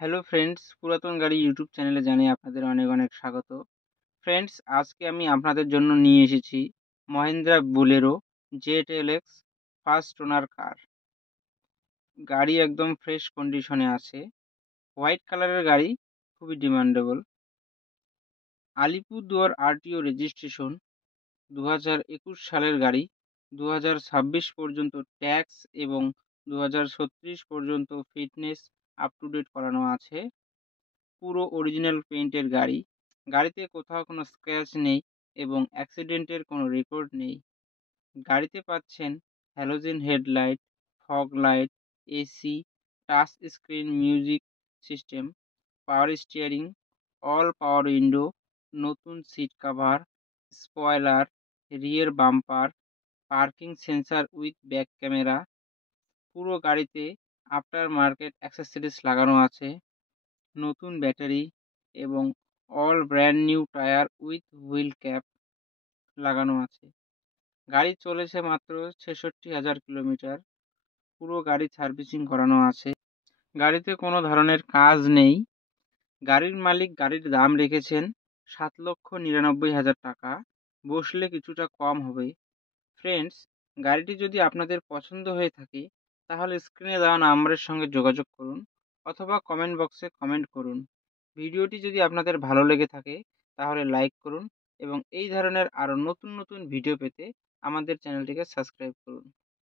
Hello friends, পুরাতন গাড়ি YouTube চ্যানেলে জানাই আপনাদের অনেক অনেক স্বাগত। ফ্রেন্ডস, আজকে আমি আপনাদের জন্য নিয়ে এসেছি Mahindra Bolero ZLX first owner car. গাড়ি একদম ফ্রেশ কন্ডিশনে আছে। হোয়াইট কালারের গাড়ি, খুবই ডিমান্ডেবল। আলিপুরদুয়ার আরটিও রেজিস্ট্রেশন, 2021 সালের গাড়ি। 2026 পর্যন্ত ট্যাক্স এবং 2036 পর্যন্ত ফিটনেস আপ টু ডেট করানো আছে। পুরো অরিজিনাল পেইন্টের গাড়ি। গাড়িতে কোথাও কোনো স্ক্র্যাচ নেই এবং অ্যাক্সিডেন্টের কোনো রেকর্ড নেই। গাড়িতে পাচ্ছেন halogen headlight, fog light, AC, touch screen music system, power steering, all power window, নতুন seat cover, spoiler, rear bumper, parking sensor with back camera. পুরো গাড়িতে আফটার মার্কেট অ্যাক্সেসরিজ লাগানো আছে। নতুন ব্যাটারি এবং all brand new tyre with wheel cap লাগানো আছে। গাড়ি চলেছে মাত্র ৬৬,০০০ কিলোমিটার। পুরো গাড়ি সার্ভিসিং করানো আছে। গাড়িতে কোনো ধরনের কাজ নেই। গাড়ির মালিক গাড়ির দাম রেখেছেন ৭,৯৯,০০০ টাকা। বসলে কিছুটা কম হবে। ফ্রেন্ডস, গাড়িটি যদি আপনাদের পছন্দ হয়ে থাকে তাহলে স্ক্রিনে দেওয়া নাম্বারের সঙ্গে যোগাযোগ করুন অথবা কমেন্ট বক্সে কমেন্ট করুন। ভিডিওটি যদি আপনাদের ভালো লেগে থাকে তাহলে লাইক করুন এবং এই ধরনের আরও নতুন নতুন ভিডিও পেতে আমাদের চ্যানেলটিকে সাবস্ক্রাইব করুন।